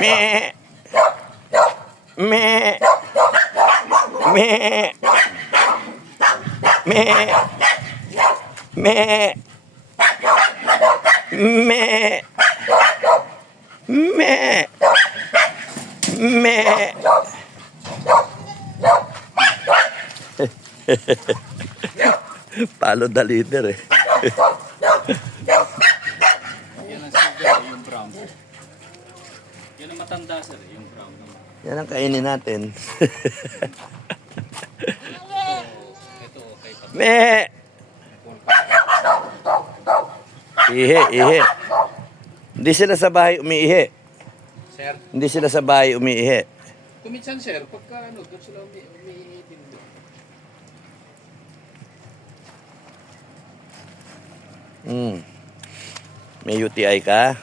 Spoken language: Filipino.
Me. Me. Me. Me. Me. Me. Me. Me. Follow the leader eh. Yan ang sugar, yung brown. Yan ang matanda sir, yung brown. Yan ang kainin natin. Ito okay pa. Me. Ihi, ihi. Hindi sila sa bahay umiihi. Sir, Hindi sila sa bahay umiihi. kumitsan sir, pagka ano, doon sila umiitin doon. May UTI ka?